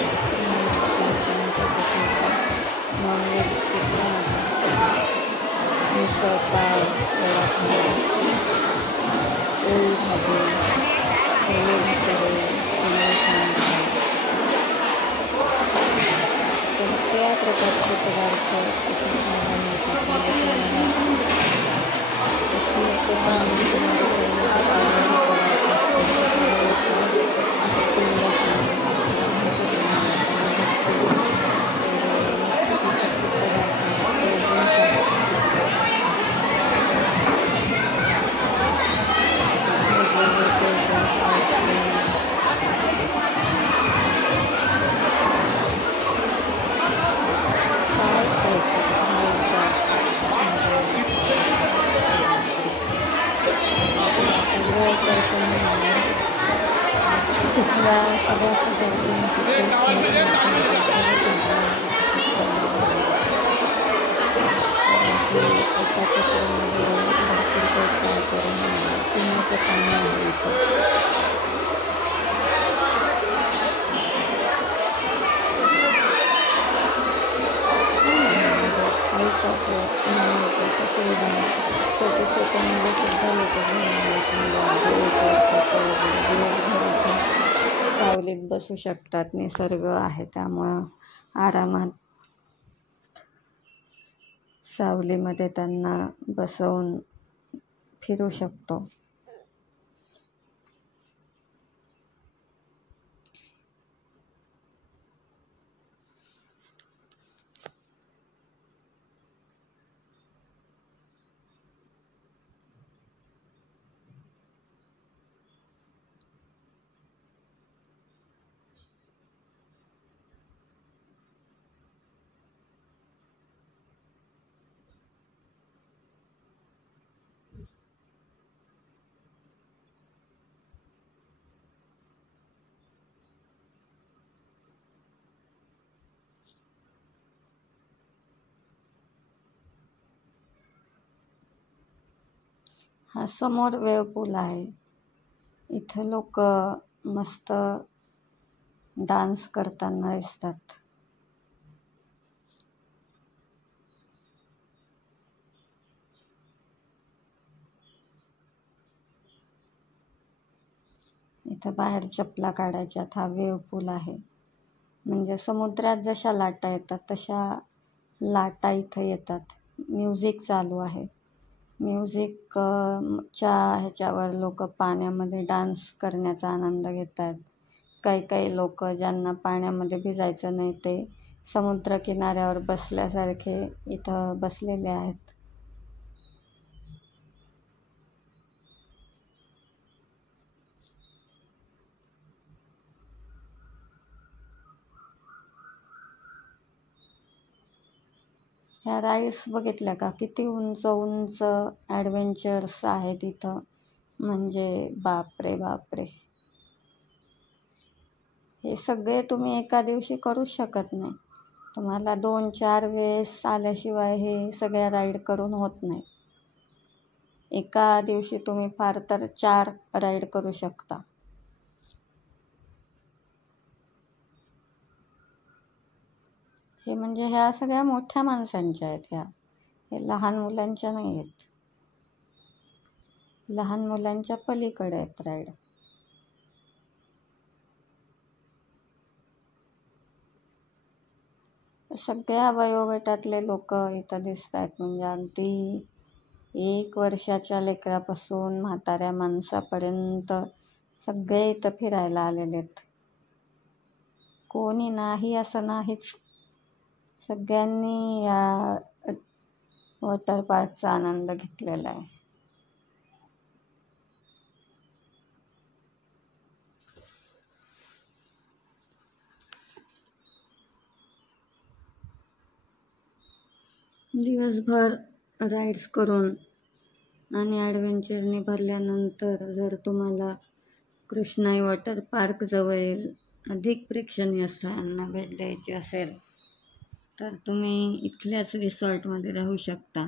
तिथल्या सगळ्या पदार्थांची पिण्याचं पाणी आहे इथं. छोटे छोटे मुलं सुद्धा लोक सावलीत बसू शकतात. निसर्ग आहे त्यामुळं आरामात सावलीमध्ये त्यांना बसवून फिरू शकतो. हा समोर वेव पूल आहे. इथं लोक मस्त डान्स करताना दिसतात. इथं बाहेर चपला काढायच्यात. हा वेव पूल आहे. म्हणजे समुद्रात जशा लाटा येतात तशा लाटा इथं येतात. म्युझिक चालू आहे. म्युझिकच्या ह्याच्यावर लोक पाण्यामध्ये डान्स करण्याचा आनंद घेत आहेत. काही लोक ज्यांना पाण्यामध्ये भिजायचं नाही ते समुद्रकिनाऱ्यावर बसल्यासारखे इथं बसलेले आहेत. ह्या राईड्स बघितल्या का? किती उंच उंच ॲडव्हेंचर्स आहेत इथं. म्हणजे बापरे बापरे, हे सगळे तुम्ही एका दिवशी करूच शकत नाही. तुम्हाला 2-4 वेळेस आल्याशिवाय हे सगळ्या राईड करून होत नाही. एका दिवशी तुम्ही फार तर 4 राईड करू शकता. हे म्हणजे ह्या सगळ्या मोठ्या माणसांच्या आहेत. हे लहान मुलांच्या नाही आहेत. लहान मुलांच्या पलीकडे आहेत राईड. सगळ्या वयोगटातले लोक इथं दिसत आहेत. म्हणजे अगदी 1 वर्षाच्या लेकरापासून म्हाताऱ्या माणसापर्यंत सगळे इथं फिरायला आलेले आहेत. कोणी नाही असं नाहीच. सगळ्यांनी या वॉटर पार्कचा आनंद घेतलेला आहे. दिवसभर राईड्स करून आणि ॲडव्हेंचरने भरल्यानंतर जर तुम्हाला कृष्णाई वॉटर पार्क जवळील अधिक प्रेक्षणीय स्थळांना भेट द्यायची असेल तर तुम्ही इथल्याच रिसॉर्टमध्ये राहू शकता.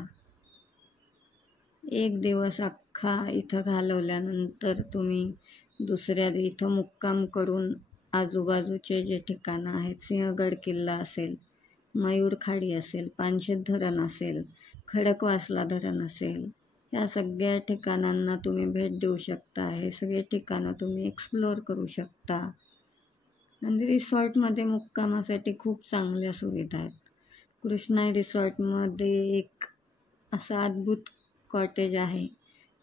1 दिवस अख्खा इथं घालवल्यानंतर तुम्ही दुसऱ्या इथं मुक्काम करून आजूबाजूचे जे ठिकाणं आहेत, सिंहगड किल्ला असेल, मयूर खाडी असेल, पानशेत धरण असेल, खडकवासला धरण असेल, या सगळ्या ठिकाणांना तुम्ही भेट देऊ शकता. हे सगळे ठिकाणं तुम्ही एक्सप्लोअर करू शकता. आणि रिसॉर्टमध्ये मुक्कामासाठी खूप चांगल्या सुविधा आहेत. कृष्णाई रिसॉर्टमध्ये एक असा अद्भुत कॉटेज आहे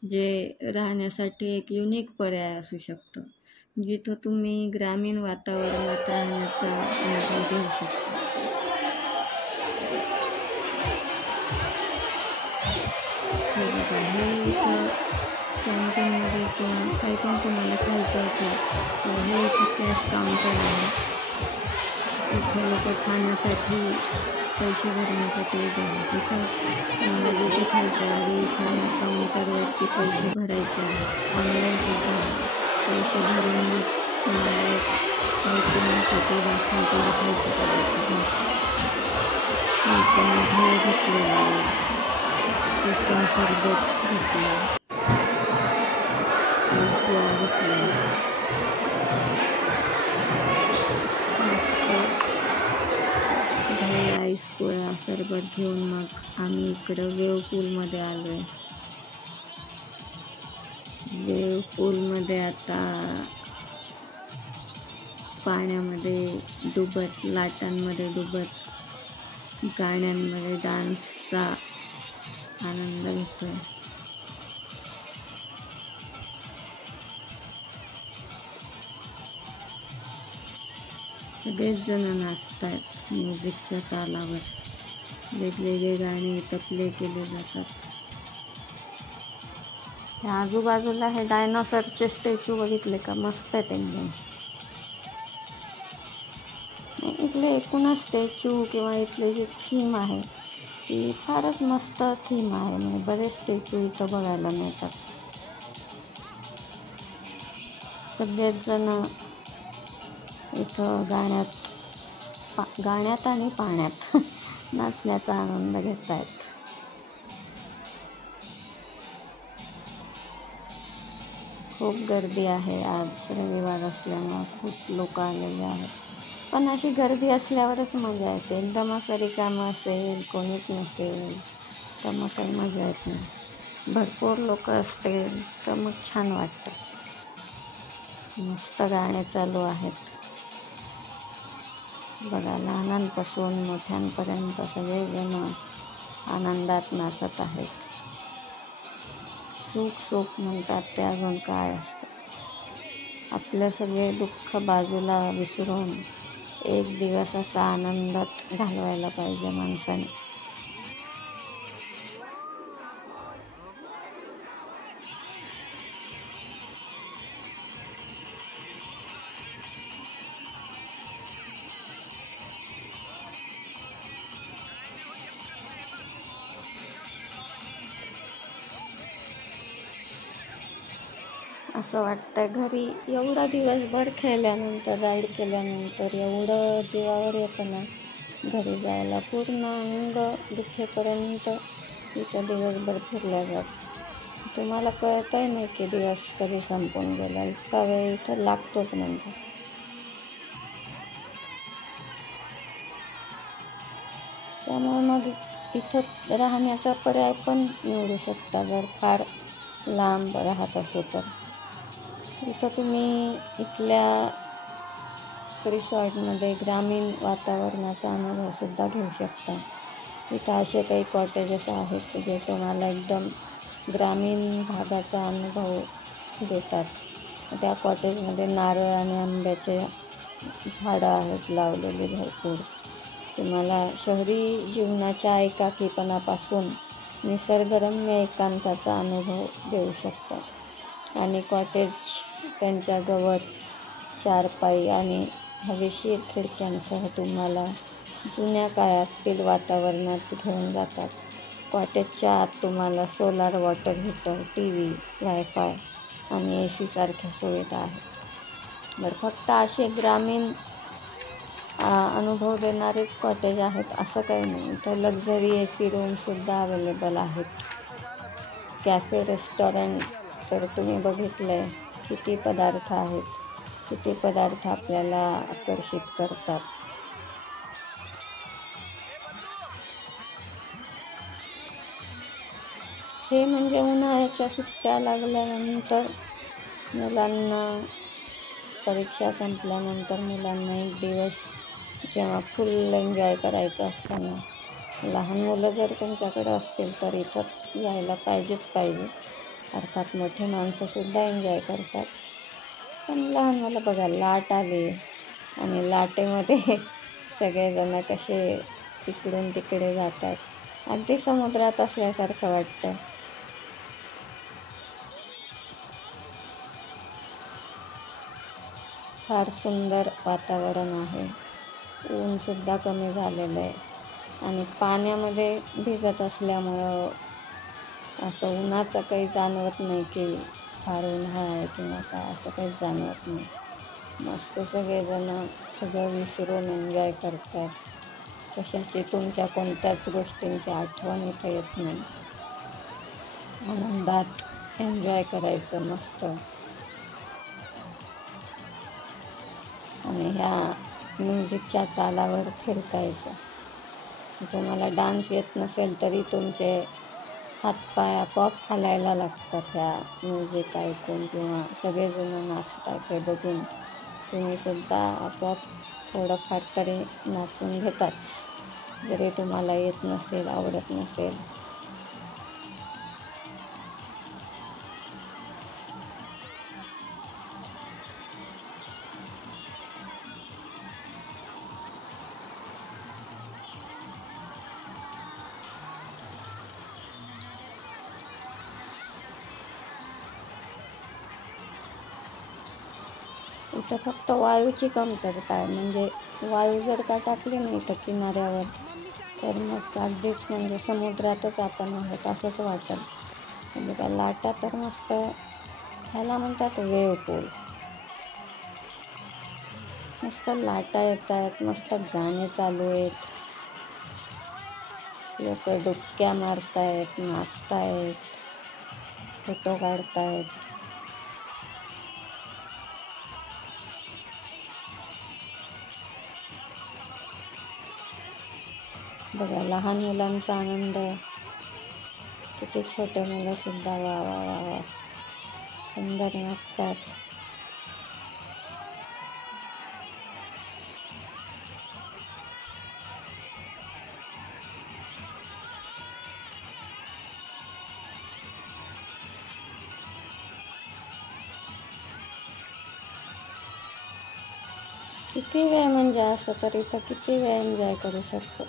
जे राहण्यासाठी एक युनिक पर्याय असू शकतो, जिथं तुम्ही ग्रामीण वातावरणात राहण्याचा अनुभव घेऊ शकता. हे इथं कॅन्टीनमध्ये किंवा काही पण तुम्हाला खायचं असेल तर हे इथं कॅश काउंटर आहे. इथं लोक खाण्यासाठी पैसे भरण्यासाठी उभे आहेत. इथं तुम्हाला जे जे खायचं आहे इथं काउंटरवरती पैसे भरायचे आहेत. ऑनलाईन सुद्धा पैसे भरून त्यांनी भेळ घेतलेली, चिकन सरबत घेतलं, आईस गोळा घेतला. मस्त भेळ, आईस गोळा, सरबत घेऊन मग आम्ही इकडं वेव पूलमध्ये आलो आहे. वेव पूलमध्ये आता पाण्यामध्ये डुबत, लाटांमध्ये डुबत, गाण्यांमध्ये डान्सचा आनंद घेतोय. सगळेच जण नाचतायत म्युझिकच्या तालावर. वेगवेगळे गाणे इथं प्ले केले जातात. ह्या आजूबाजूला हे डायनोसरचे स्टॅच्यू बघितले का? मस्त आहेत एकदम. इथले एकूणच स्टॅच्यू किंवा इथले जी थीम आहे ती फारच मस्त थीम आहे. म्हणजे बरेच स्टॅच्यू इथं बघायला मिळतात. सगळेच जण इथं गाण्यात आणि पाण्यात नाचण्याचा आनंद घेत आहेत. खूप गर्दी आहे. आज रविवार असल्यामुळं खूप लोक आलेले आहेत. पण अशी गर्दी असल्यावरच मजा येते. एकदम असं रिकामं असेल, कोणीच नसेल तर मग काही मजा येत नाही. भरपूर लोक असतील तर मग छान वाटतं. मस्त गाणे चालू आहेत बघा. लहानांपासून मोठ्यांपर्यंत सगळेजण आनंदात नाचत आहेत. सुख सुख म्हणतात ते अजून काय असतं. आपलं सगळे दुःख बाजूला विसरून एक दिवस असा आनंदात घालवायला पाहिजे माणसाने. असं वाटतं घरी एवढा दिवसभर खेळल्यानंतर, राईड केल्यानंतर एवढं जीवावर येतं ना घरी जायला. पूर्ण अंग दुखेपर्यंत इथं दिवसभर फिरल्या जात. तुम्हाला कळतही नाही की दिवस कधी संपून गेला. इतका वेळ इथं लागतोच म्हणजे. त्यामुळे मग इथं राहण्याचा पर्याय पण निवडू शकता जर फार लांब राहत असो तर. इथं तुम्ही इथल्या रिसॉर्टमध्ये ग्रामीण वातावरणाचा अनुभवसुद्धा घेऊ शकता. इथं असे काही कॉटेजेस आहेत जे तुम्हाला एकदम ग्रामीण भागाचा अनुभव देतात. त्या कॉटेजमध्ये नारळ आणि आंब्याचे झाडं आहेत लावलेली भरपूर. तुम्हाला शहरी जीवनाच्या एकाकीपणापासून निसर्गरम्य एकांताचा अनुभव देऊ शकतात. आणि कॉटेज त्यांच्या गवत, चारपाई आणि हवेशीर खिडक्यांसह तुम्हाला जुन्या काळातील वातावरणात घेऊन जातात. कॉटेजच्या आत तुम्हाला solar water heater, TV, wifi आणि AC सारख्या सुविधा आहेत. बरं, फक्त असे ग्रामीण अनुभव देणारेच कॉटेज आहेत असं काही नाही. तर लक्झरी AC रूमसुद्धा अवेलेबल आहेत. कॅफे, रेस्टॉरंट तर तुम्ही बघितलं आहे किती पदार्थ आहेत. किती पदार्थ आपल्याला आकर्षित करतात. हे म्हणजे उन्हाळ्याच्या सुट्ट्या लागल्यानंतर मुलांना, परीक्षा संपल्यानंतर मुलांना एक दिवस जेव्हा फुल एन्जॉय करायचं असतं ना, लहान मुलं जर तुमच्याकडे असतील तर इथं यायला पाहिजे. अर्थात मोठी माणसंसुद्धा एन्जॉय करतात. पण लहान मुलं बघा, लाट आली आणि लाटेमध्ये सगळेजण कसे इकडून तिकडे जातात. अगदी समुद्रात असल्यासारखं वाटतं. फार सुंदर वातावरण आहे. ऊनसुद्धा कमी झालेलं आहे आणि पाण्यामध्ये भिजत असल्यामुळं असं उन्हाचं काही जाणवत नाही की फार उन्हाळा आहे किंवा काय, असं काहीच जाणवत नाही. मस्त सगळेजण सगळं विसरून एन्जॉय करतात. कशाची तुमच्या कोणत्याच गोष्टींची आठवण इथं येत नाही. आनंदात एन्जॉय करायचं मस्त. आणि ह्या म्युझिकच्या तालावर फिरकायचं. तुम्हाला डान्स येत नसेल तरी तुमचे हातपाय आपोआप हालायला लागतात ह्या म्युझिक ऐकून किंवा सगळेजण नाचतात हे बघून. तुम्हीसुद्धा आपोआप थोडंफार तरी नाचून घेतात, जरी तुम्हाला येत नसेल, आवडत नसेल. इथं फक्त वायूची कमतरता आहे. म्हणजे वायू जर का टाकली नाही तर किनाऱ्यावर, तर मग अगदीच म्हणजे समुद्रातच आपण आहोत असंच वाटेल. म्हणजे काय लाटा तर मस्त, ह्याला म्हणतात वेव पूल. मस्त लाटा येत आहेत, मस्त गाणे चालू आहेत, लोक डुबक्या मारतायत, नाचतायत, फोटो काढतायत. बघा लहान मुलांचा आनंद, किती छोटे मुलंसुद्धा वा वा वा वा सुंदर नाचतात. किती वेळ म्हणजे असं तरी तर किती वेळ एन्जॉय करू शकतो.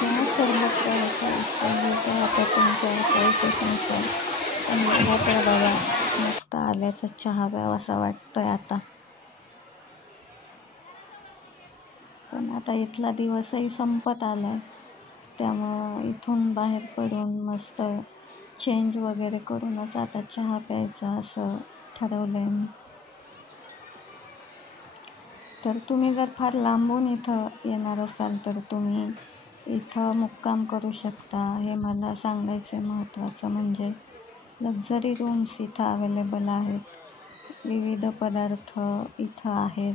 किंवा सरबत प्यायचं असेल तर आता तुमच्या चॉईसेसनुसार. पण मला तर बघा मस्त आल्याचा चहा प्यावासा वाटतोय आता. पण आता इथला दिवसही संपत आला आहे, त्यामुळं इथून बाहेर पडून मस्त चेंज वगैरे करूनच आता चहा प्यायचा असं ठरवलं आहे मी. तर तुम्ही जर फार लांबून इथं येणार असाल तर तुम्ही इथं मुक्काम करू शकता. हे मला सांगायचं महत्त्वाचं म्हणजे लक्झरी रूम्स इथं अवेलेबल आहेत, विविध पदार्थ इथं आहेत.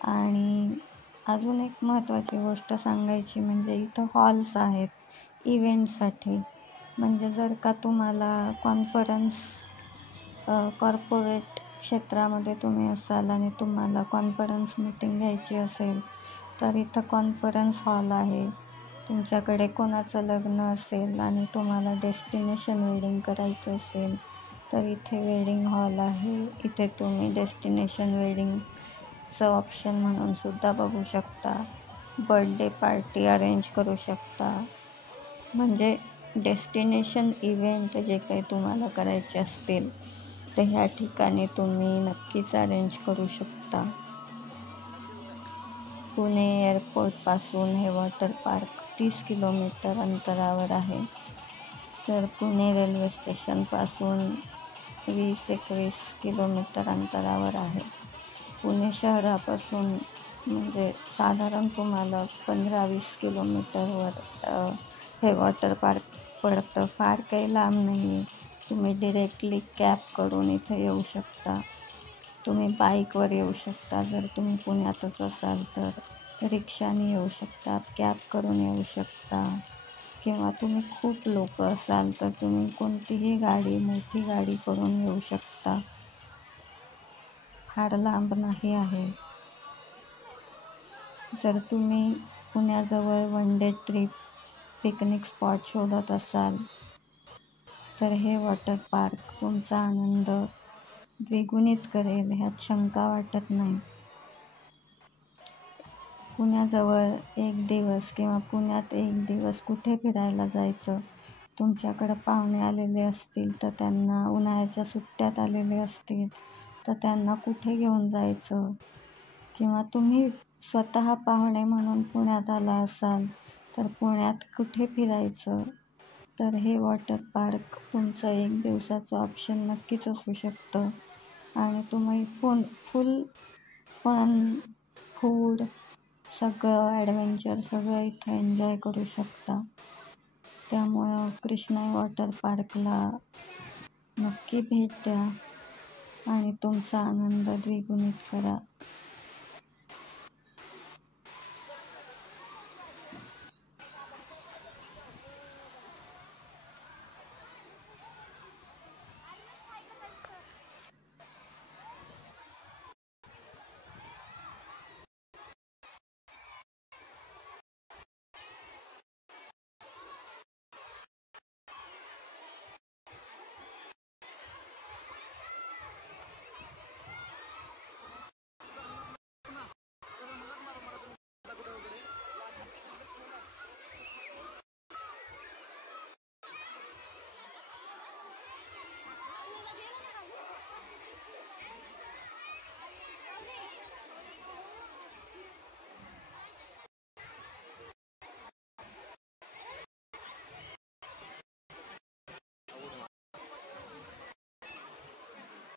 आणि अजून एक महत्त्वाची गोष्ट सांगायची म्हणजे इथं हॉल्स आहेत इव्हेंटसाठी. म्हणजे जर का तुम्हाला कॉर्पोरेट क्षेत्रामध्ये तुम्ही असाल आणि तुम्हाला कॉन्फरन्स मीटिंग घ्यायची असेल तर इथं कॉन्फरन्स हॉल आहे. तुमच्याकडे कोणाचं लग्न असेल आणि तुम्हाला डेस्टिनेशन वेडिंग करायचं असेल तर इथे वेडिंग हॉल आहे. इथे तुम्ही डेस्टिनेशन वेडिंगचं ऑप्शन म्हणून सुद्धा बघू शकता. बर्थडे पार्टी अरेंज करू शकता. म्हणजे डेस्टिनेशन इव्हेंट जे काही तुम्हाला करायचे असतील ते ह्या ठिकाणी तुम्ही नक्कीच अरेंज करू शकता. पुणे एअरपोर्टपासून हे वॉटर पार्क 30 किलोमीटर अंतरावर आहे. तर पुणे रेल्वे स्टेशनपासून 20-21 किलोमीटर अंतरावर आहे. पुणे शहरापासून म्हणजे साधारण तुम्हाला 15-20 किलोमीटरवर हे वॉटर पार्क पडतं. फार काही लांब नाही आहे. तुम्ही डिरेक्टली कॅब करून इथे येऊ शकता. तुम्ही बाईकवर येऊ शकता. जर तुम्ही पुण्यातच असाल तर रिक्षाने येऊ शकता, कॅब करून येऊ शकता. किंवा तुम्ही खूप लोक असाल तर तुम्ही कोणतीही मोठी गाडी करून येऊ शकता. फार लांब नाही आहे. जर तुम्ही पुण्याजवळ one day trip picnic spot शोधत असाल तर हे वॉटर पार्क तुमचा आनंद द्विगुणित करेल ह्यात शंका वाटत नाही. पुण्याजवळ एक दिवस किंवा पुण्यात एक दिवस कुठे फिरायला जायचं, तुमच्याकडं पाहुणे आलेले असतील तर त्यांना उन्हाळ्याच्या सुट्ट्यात आलेले असतील तर त्यांना कुठे घेऊन जायचं, किंवा तुम्ही स्वतः पाहुणे म्हणून पुण्यात आला असाल तर पुण्यात कुठे फिरायचं, तर हे वॉटर पार्क तुमचं एक दिवसाचं ऑप्शन नक्कीच असू शकतं. आणि तुम्ही फुल फन, फूड, सगळं ॲडव्हेंचर सगळं इथं एन्जॉय करू शकता. त्यामुळं कृष्णाई वॉटर पार्कला नक्की भेट द्या आणि तुमचा आनंद द्विगुणित करा.